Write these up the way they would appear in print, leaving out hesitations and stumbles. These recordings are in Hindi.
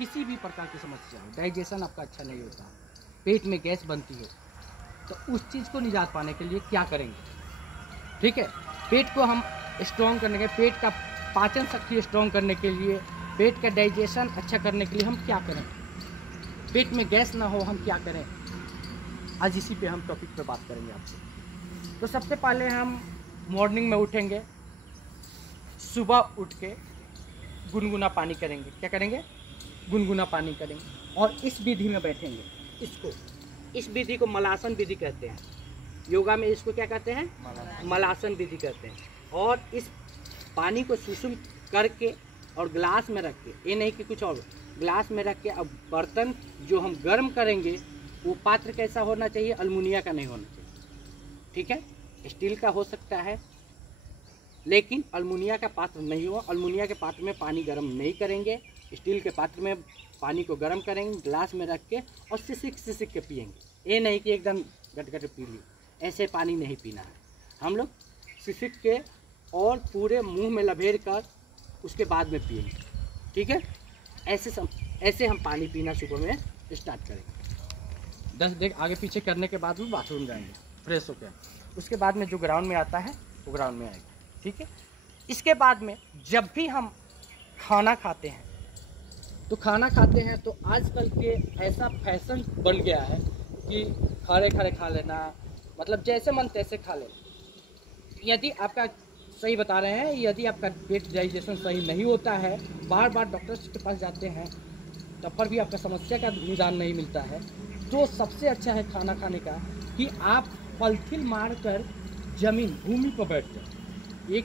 किसी भी प्रकार की समस्या हो, डाइजेशन आपका अच्छा नहीं होता, पेट में गैस बनती है, तो उस चीज़ को निजात पाने के लिए क्या करेंगे? ठीक है, पेट को हम स्ट्रॉन्ग करने के, पेट का पाचन शक्ति स्ट्रॉन्ग करने के लिए, पेट का डाइजेशन अच्छा करने के लिए हम क्या करें, पेट में गैस ना हो हम क्या करें, आज इसी पे हम टॉपिक पे बात करेंगे आपसे। तो सबसे पहले हम मॉर्निंग में उठेंगे, सुबह उठ के गुनगुना पानी करेंगे। क्या करेंगे? गुनगुना पानी करेंगे और इस विधि में बैठेंगे। इस विधि को मलासन विधि कहते हैं। योगा में इसको क्या कहते हैं? मलासन विधि कहते हैं। और इस पानी को सुसुम करके और ग्लास में रख के, ये नहीं कि कुछ और, ग्लास में रख के अब बर्तन जो हम गर्म करेंगे वो पात्र कैसा होना चाहिए? अल्मुनिया का नहीं होना चाहिए। ठीक है, स्टील का हो सकता है लेकिन अल्मुनिया का पात्र नहीं हो। अल्मुनिया के पात्र में पानी गर्म नहीं करेंगे, स्टील के पात्र में पानी को गर्म करेंगे, ग्लास में रख के और सिसिक के पिएंगे। ये नहीं कि एकदम गट पी ली, ऐसे पानी नहीं पीना है। हम लोग सिसिक के और पूरे मुंह में लभेर कर उसके बाद में पिएंगे। ठीक है, ऐसे हम पानी पीना सुबह में स्टार्ट करेंगे। 10 देख आगे पीछे करने के बाद में बाथरूम जाएंगे फ्रेश होकर। उसके बाद में जो ग्राउंड में आता है वो ग्राउंड में आएगा। ठीक है, इसके बाद में जब भी हम खाना खाते हैं तो आजकल के ऐसा फैशन बन गया है कि खड़े खा लेना, मतलब जैसे मन तैसे खा लेना। यदि आपका सही बता रहे हैं, यदि आपका पेट डाइजेशन सही नहीं होता है, बार बार डॉक्टर्स के पास जाते हैं तब पर भी आपका समस्या का निदान नहीं मिलता है, तो सबसे अच्छा है खाना खाने का कि आप पॉलीथीन मार कर जमीन भूमि पर बैठ जाए, एक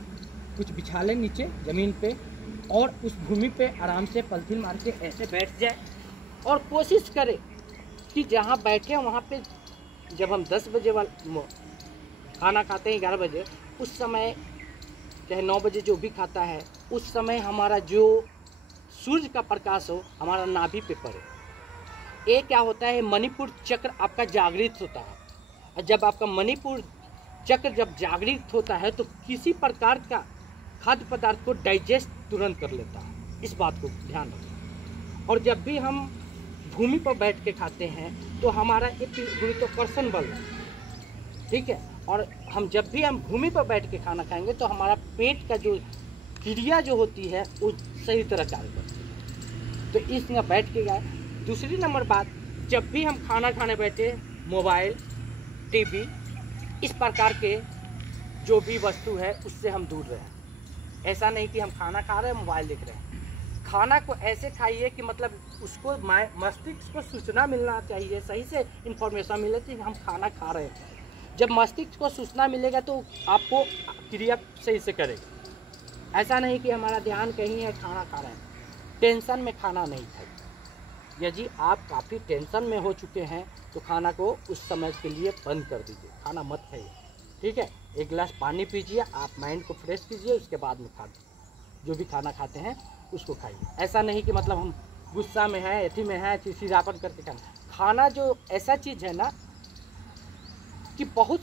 कुछ बिछा लें नीचे ज़मीन पे और उस भूमि पे आराम से पॉलीथीन मार के ऐसे बैठ जाए और कोशिश करें कि जहाँ बैठे वहाँ पे जब हम 10 बजे खाना खाते हैं 11 बजे, उस समय चाहे 9 बजे जो भी खाता है, उस समय हमारा जो सूर्य का प्रकाश हो हमारा नाभि पे पड़े। ये क्या होता है, मणिपुर चक्र आपका जागृत होता है, और जब आपका मणिपुर चक्र जब जागृत होता है तो किसी प्रकार का खाद्य पदार्थ को डाइजेस्ट तुरंत कर लेता है। इस बात को ध्यान रखें। और जब भी हम भूमि पर बैठ के खाते हैं तो हमारा एक गुरुत्वाकर्षण बल है। ठीक है, और हम जब भी हम भूमि पर बैठ के खाना खाएंगे तो हमारा पेट का जो क्रिया जो होती है वो सही तरह कार्य करती है। तो इसमें बैठ के गए। दूसरी नंबर बात, जब भी हम खाना खाने बैठे, मोबाइल, टीवी, इस प्रकार के जो भी वस्तु है उससे हम दूर रहें। ऐसा नहीं कि हम खाना खा रहे हैं मोबाइल देख रहे हैं। खाना को ऐसे खाइए कि मतलब उसको मस्तिष्क को सूचना मिलना चाहिए, सही से इन्फॉर्मेशन मिले कि हम खाना खा रहे हैं। जब मस्तिष्क को सूचना मिलेगा तो आपको क्रिया सही से करेगा। ऐसा नहीं कि हमारा ध्यान कहीं है, खाना खा रहे हैं। टेंशन में खाना नहीं खाइए। यदि आप काफ़ी टेंशन में हो चुके हैं तो खाना को उस समय के लिए बंद कर दीजिए, खाना मत खाइए। ठीक है, एक गिलास पानी पीजिए, आप माइंड को फ्रेश कीजिए, उसके बाद में खा जो भी खाना खाते हैं उसको खाइए। ऐसा नहीं कि मतलब हम गुस्सा में हैं, एथी में हैं, चिड़चिड़ापन करके खाना जो ऐसा चीज़ है ना कि बहुत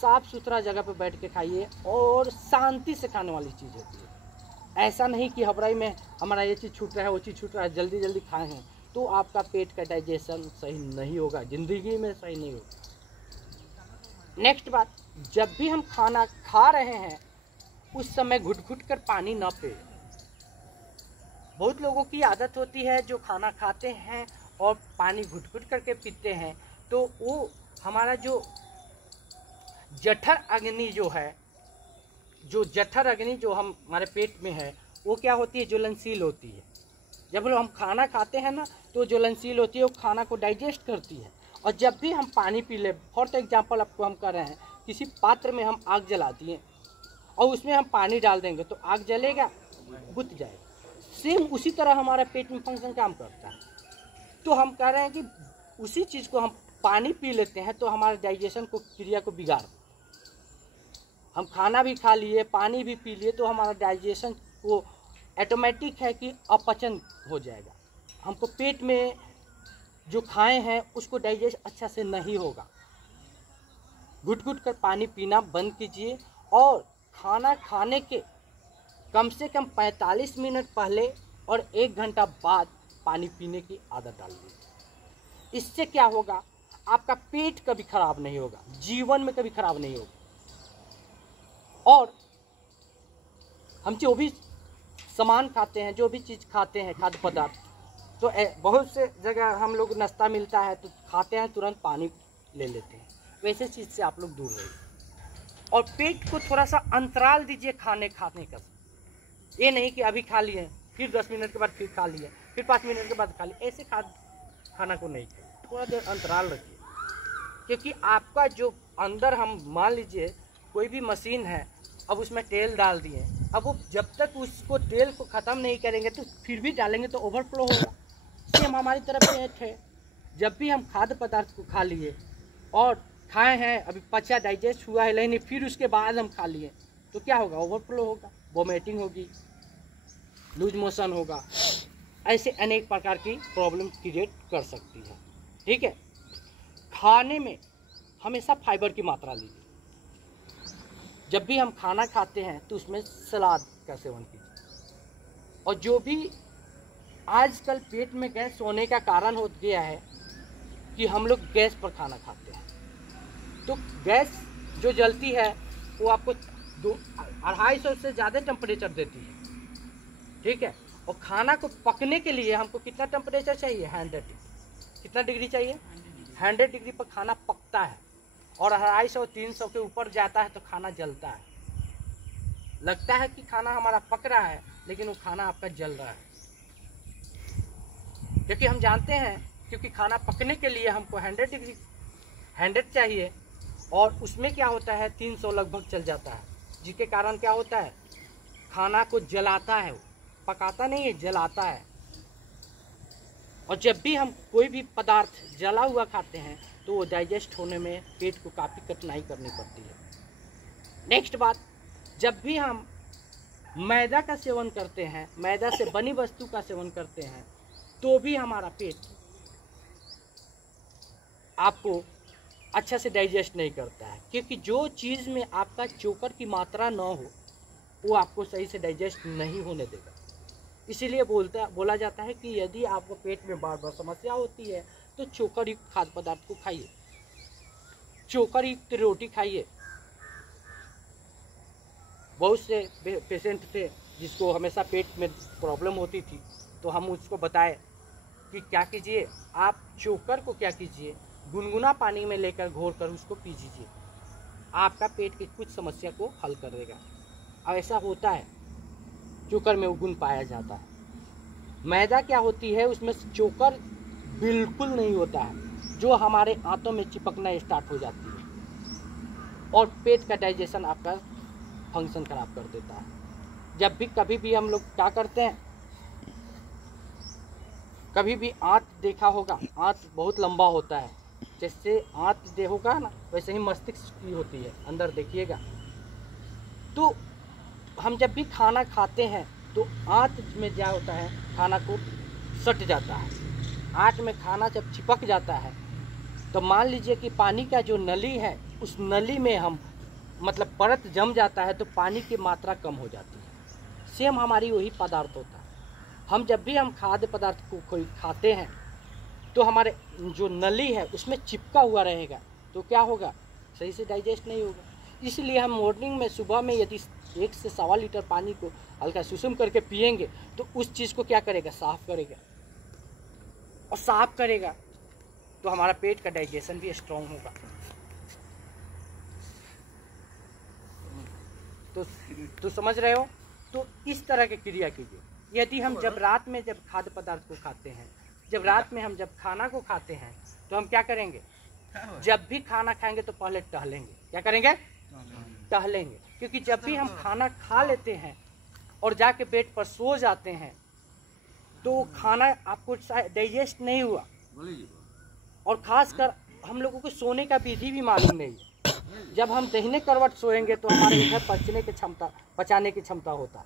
साफ सुथरा जगह पर बैठ के खाइए और शांति से खाने वाली चीज़ होती है। ऐसा नहीं कि हबराई में हमारा ये चीज़ छूट रहा है, वो चीज़ छूट रहा है, जल्दी जल्दी खाए हैं तो आपका पेट का डाइजेशन सही नहीं होगा, ज़िंदगी में सही नहीं होगा। नेक्स्ट बात, जब भी हम खाना खा रहे हैं उस समय घुट घुट कर पानी न पिए। बहुत लोगों की आदत होती है जो खाना खाते हैं और पानी घुट घुट करके पीते हैं, तो वो हमारा जो जठर अग्नि जो है, जो जठर अग्नि जो हमारे पेट में है वो क्या होती है, ज्वलनशील होती है। जब हम खाना खाते हैं ना तो ज्वलनशील होती है, वो खाना को डाइजेस्ट करती है। और जब भी हम पानी पी ले, फॉर एग्जाम्पल आपको हम कर रहे हैं, किसी पात्र में हम आग जला दिए और उसमें हम पानी डाल देंगे तो आग जलेगा, बुझ जाएगा। सेम उसी तरह हमारा पेट में फंक्शन काम करता है। तो हम कह रहे हैं कि उसी चीज़ को हम पानी पी लेते हैं तो हमारे डाइजेशन को क्रिया को बिगाड़, हम खाना भी खा लिए, पानी भी पी लिए तो हमारा डाइजेशन को ऑटोमेटिक है कि अपचन हो जाएगा। हमको पेट में जो खाए हैं उसको डाइजेस्ट अच्छा से नहीं होगा। घुट घुट कर पानी पीना बंद कीजिए और खाना खाने के कम से कम 45 मिनट पहले और 1 घंटा बाद पानी पीने की आदत डाल दीजिए। इससे क्या होगा, आपका पेट कभी खराब नहीं होगा, जीवन में कभी खराब नहीं होगा। और हम जो भी सामान खाते हैं, जो भी चीज़ खाते हैं, खाद्य पदार्थ, तो बहुत से जगह हम लोग नाश्ता मिलता है तो खाते हैं, तुरंत पानी ले लेते हैं। वैसे चीज़ से आप लोग दूर रहिए और पेट को थोड़ा सा अंतराल दीजिए खाने का। ये नहीं कि अभी खा लिए फिर 10 मिनट के बाद फिर खा लिए, फिर 5 मिनट के बाद खा लिए, ऐसे खाना को नहीं खाइए। थोड़ा देर अंतराल रखिए, क्योंकि आपका जो अंदर, हम मान लीजिए कोई भी मशीन है, अब उसमें तेल डाल दिए, अब वो जब तक उसको तेल को ख़त्म नहीं करेंगे तो फिर भी डालेंगे तो ओवरफ्लो होगा। सेम हमारी तरफ पेट है, जब भी हम खाद्य पदार्थ को खा लिए और खाए हैं, अभी पचा, डाइजेस्ट हुआ है नहीं, फिर उसके बाद हम खा लिए तो क्या होगा, ओवरफ्लो होगा, वोमिटिंग होगी, लूज मोशन होगा, ऐसे अनेक प्रकार की प्रॉब्लम क्रिएट कर सकती है। ठीक है, खाने में हमेशा फाइबर की मात्रा लीजिए। जब भी हम खाना खाते हैं तो उसमें सलाद का सेवन कीजिए। और जो भी आजकल पेट में गैस होने का कारण हो गया है कि हम लोग गैस पर खाना खाते हैं, तो गैस जो जलती है वो आपको 250 से ज़्यादा टेम्परेचर देती है। ठीक है, और खाना को पकने के लिए हमको कितना टेम्परेचर चाहिए, 100 डिग्री। कितना डिग्री चाहिए, 100 डिग्री पर खाना पकता है। और 250-300 के ऊपर जाता है तो खाना जलता है। लगता है कि खाना हमारा पक रहा है, लेकिन वो खाना आपका जल रहा है। क्योंकि हम जानते हैं, क्योंकि खाना पकने के लिए हमको 100 डिग्री 100 चाहिए, और उसमें क्या होता है 300 लगभग चल जाता है, जिसके कारण क्या होता है, खाना को जलाता है, पकाता नहीं है, जलाता है। और जब भी हम कोई भी पदार्थ जला हुआ खाते हैं तो वो डाइजेस्ट होने में पेट को काफ़ी कठिनाई करनी पड़ती है। नेक्स्ट बात, जब भी हम मैदा का सेवन करते हैं, मैदा से बनी वस्तु का सेवन करते हैं, तो भी हमारा पेट आपको अच्छा से डाइजेस्ट नहीं करता है। क्योंकि जो चीज़ में आपका चोकर की मात्रा न हो वो आपको सही से डाइजेस्ट नहीं होने देगा। इसीलिए बोला जाता है कि यदि आपको पेट में बार बार समस्या होती है तो चोकर युक्त खाद्य पदार्थ को खाइए, चोकर युक्त रोटी खाइए। बहुत से पेशेंट थे जिसको हमेशा पेट में प्रॉब्लम होती थी, तो हम उसको बताए कि क्या कीजिए, आप चोकर को क्या कीजिए, गुनगुना पानी में लेकर घोर कर उसको पी लीजिए, आपका पेट की कुछ समस्या को हल कर देगा। अब ऐसा होता है, चोकर में वो गुण पाया जाता है। मैदा क्या होती है, उसमें चोकर बिल्कुल नहीं होता है, जो हमारे आंतों में चिपकना स्टार्ट हो जाती है और पेट का डाइजेशन आपका फंक्शन खराब कर देता है। जब भी कभी भी हम लोग क्या करते हैं, कभी भी आंत देखा होगा, आंत बहुत लंबा होता है, जैसे आंत होगा ना वैसे ही मस्तिष्क की होती है, अंदर देखिएगा। तो हम जब भी खाना खाते हैं तो आंत में क्या होता है, खाना को सट जाता है। आंत में खाना जब चिपक जाता है तो मान लीजिए कि पानी का जो नली है, उस नली में हम मतलब परत जम जाता है तो पानी की मात्रा कम हो जाती है। सेम हमारी वही पदार्थ होता है। हम जब भी हम खाद्य पदार्थ को कोई खाते हैं तो हमारे जो नली है उसमें चिपका हुआ रहेगा, तो क्या होगा, सही से डाइजेस्ट नहीं होगा। इसलिए हम मॉर्निंग में, सुबह में यदि 1 से 1.25 लीटर पानी को हल्का सुसुम करके पिएंगे तो उस चीज़ को क्या करेगा, साफ करेगा। और साफ करेगा तो हमारा पेट का डाइजेशन भी स्ट्रॉन्ग होगा। तो समझ रहे हो। तो इस तरह की क्रिया कीजिए। यदि हम जब रात में जब खाद्य पदार्थ को खाते हैं, जब रात में हम जब खाना को खाते हैं तो हम क्या करेंगे, जब भी खाना खाएंगे तो पहले टहलेंगे। क्या करेंगे, टहलेंगे। क्योंकि जब भी हम खाना खा लेते हैं और जाके बेड पर सो जाते हैं तो खाना आपको डाइजेस्ट नहीं हुआ, और खासकर हम लोगों को सोने का विधि भी मालूम नहीं। जब हम दाहिने करवट सोएंगे तो हमारे इधर पचाने की क्षमता होता है,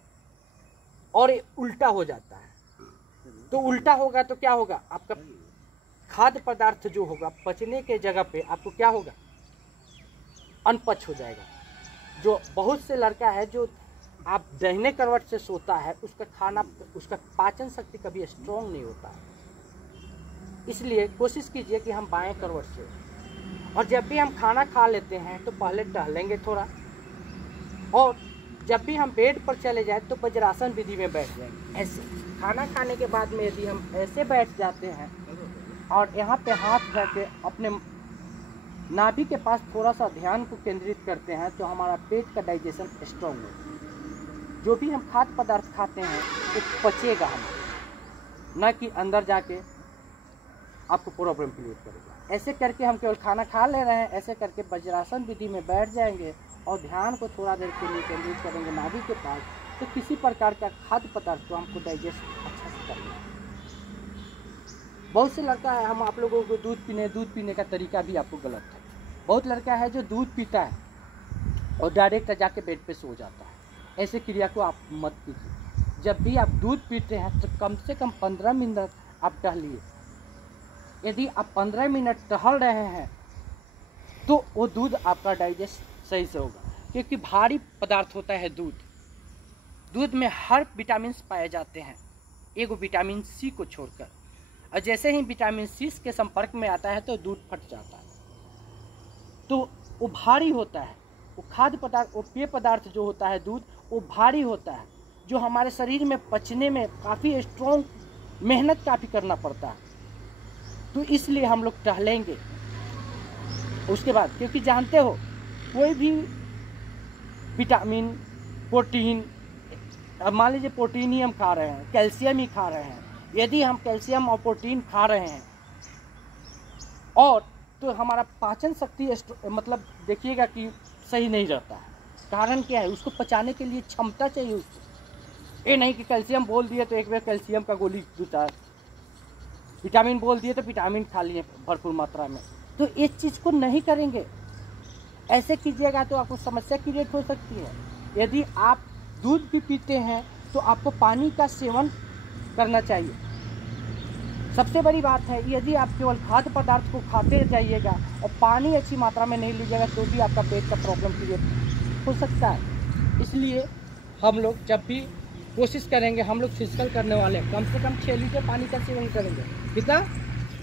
और ये उल्टा हो जाता है। तो उल्टा होगा तो क्या होगा, आपका खाद्य पदार्थ जो होगा पचने के जगह पे आपको क्या होगा, अनपच हो जाएगा। जो बहुत से लड़का है जो आप दाहिने करवट से सोता है उसका खाना, उसका पाचन शक्ति कभी स्ट्रॉन्ग नहीं होता है। इसलिए कोशिश कीजिए कि हम बाएं करवट से, और जब भी हम खाना खा लेते हैं तो पहले टहलेंगे थोड़ा, और जब भी हम बेड पर चले जाए तो वज्रासन विधि में बैठ जाएंगे। ऐसे खाना खाने के बाद में यदि हम ऐसे बैठ जाते हैं और यहाँ पे हाथ रख के अपने नाभि के पास थोड़ा सा ध्यान को केंद्रित करते हैं तो हमारा पेट का डाइजेशन स्ट्रॉन्ग होगा। जो भी हम खाद्य पदार्थ खाते हैं तो पचेगा हमें, न कि अंदर जाके आपको प्रॉब्लम क्रिएट करेगा। ऐसे करके हम केवल खाना खा ले रहे हैं, ऐसे करके वज्रासन विधि में बैठ जाएंगे और ध्यान को थोड़ा देर के लिए केंद्रित करेंगे नाभि के पास, तो किसी प्रकार का खाद्य पदार्थ को हमको डाइजेस्ट अच्छा से कर लेंगे। बहुत से लड़का है, हम आप लोगों को दूध पीने का तरीका भी आपको गलत है। बहुत लड़का है जो दूध पीता है और डायरेक्ट जाके बेड पे सो जाता है। ऐसे क्रिया को आप मत कीजिए। जब भी आप दूध पीते हैं तो कम से कम 15 मिनट आप टहलिए। यदि आप 15 मिनट टहल रहे हैं तो वो दूध आपका डाइजेस्ट सही से होगा, क्योंकि भारी पदार्थ होता है दूध में हर विटामिन पाए जाते हैं, एक विटामिन सी को छोड़कर। और जैसे ही विटामिन सी के संपर्क में आता है तो दूध फट जाता है, तो वो भारी होता है। वो खाद्य पदार्थ, वो पेय पदार्थ जो होता है दूध, वो भारी होता है, जो हमारे शरीर में पचने में काफ़ी स्ट्रॉन्ग मेहनत काफ़ी करना पड़ता है। तो इसलिए हम लोग टहलेंगे उसके बाद, क्योंकि जानते हो कोई भी विटामिन, प्रोटीन, अब मान लीजिए प्रोटीन ही हम खा रहे हैं, कैल्शियम ही खा रहे हैं, यदि हम कैल्शियम और प्रोटीन खा रहे हैं और तो हमारा पाचन शक्ति मतलब देखिएगा कि सही नहीं रहता है। कारण क्या है? उसको पचाने के लिए क्षमता चाहिए उसको। ये नहीं कि कैल्शियम बोल दिए तो एक बार कैल्शियम का गोली दूता है, विटामिन बोल दिए तो विटामिन खा लिए भरपूर मात्रा में। तो इस चीज़ को नहीं करेंगे। ऐसे कीजिएगा तो आपको समस्या क्रिएट हो सकती है। यदि आप दूध भी पीते हैं तो आपको पानी का सेवन करना चाहिए। सबसे बड़ी बात है, यदि आप केवल खाद्य पदार्थ को खाते जाइएगा और पानी अच्छी मात्रा में नहीं लीजिएगा तो भी आपका पेट का प्रॉब्लम क्रिएट हो सकता है। इसलिए हम लोग जब भी कोशिश करेंगे, हम लोग फिजिकल करने वाले कम से कम 6 लीटर पानी का सेवन करेंगे। कितना?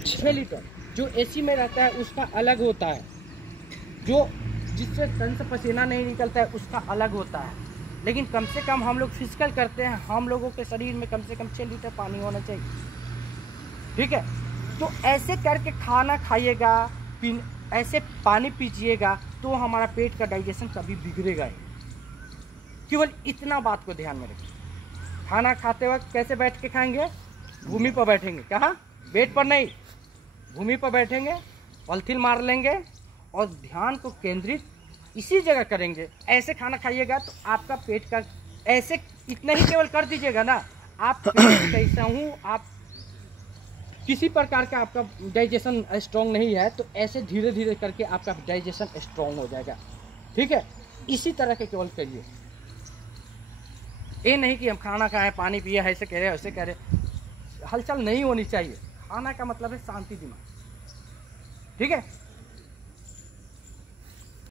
6 लीटर। जो एसी में रहता है उसका अलग होता है, जो जिससे तन से पसीना नहीं निकलता है उसका अलग होता है। लेकिन कम से कम हम लोग फिजिकल करते हैं, हम लोगों के शरीर में कम से कम 6 लीटर पानी होना चाहिए। ठीक है? तो ऐसे करके खाना खाइएगा, ऐसे पानी पीजिएगा तो हमारा पेट का डाइजेशन कभी बिगड़ेगा ही। केवल इतना बात को ध्यान में रखिए। खाना खाते वक्त कैसे बैठ के खाएंगे? भूमि पर बैठेंगे। कहाँ? बेड पर नहीं, भूमि पर बैठेंगे, पॉलिथीन मार लेंगे और ध्यान को केंद्रित इसी जगह करेंगे। ऐसे खाना खाइएगा तो आपका पेट का ऐसे इतना ही केवल कर दीजिएगा ना, आप कैसा हूँ, आप किसी प्रकार का आपका डाइजेशन स्ट्रॉन्ग नहीं है तो ऐसे धीरे धीरे करके आपका डाइजेशन स्ट्रॉन्ग हो जाएगा। ठीक है? इसी तरह के केवल करिए। ये नहीं कि हम खाना खाएं, पानी पिए, ऐसे कह रहे ऐसे कह रहे। हलचल नहीं होनी चाहिए। खाना का मतलब है शांति दिमाग। ठीक है?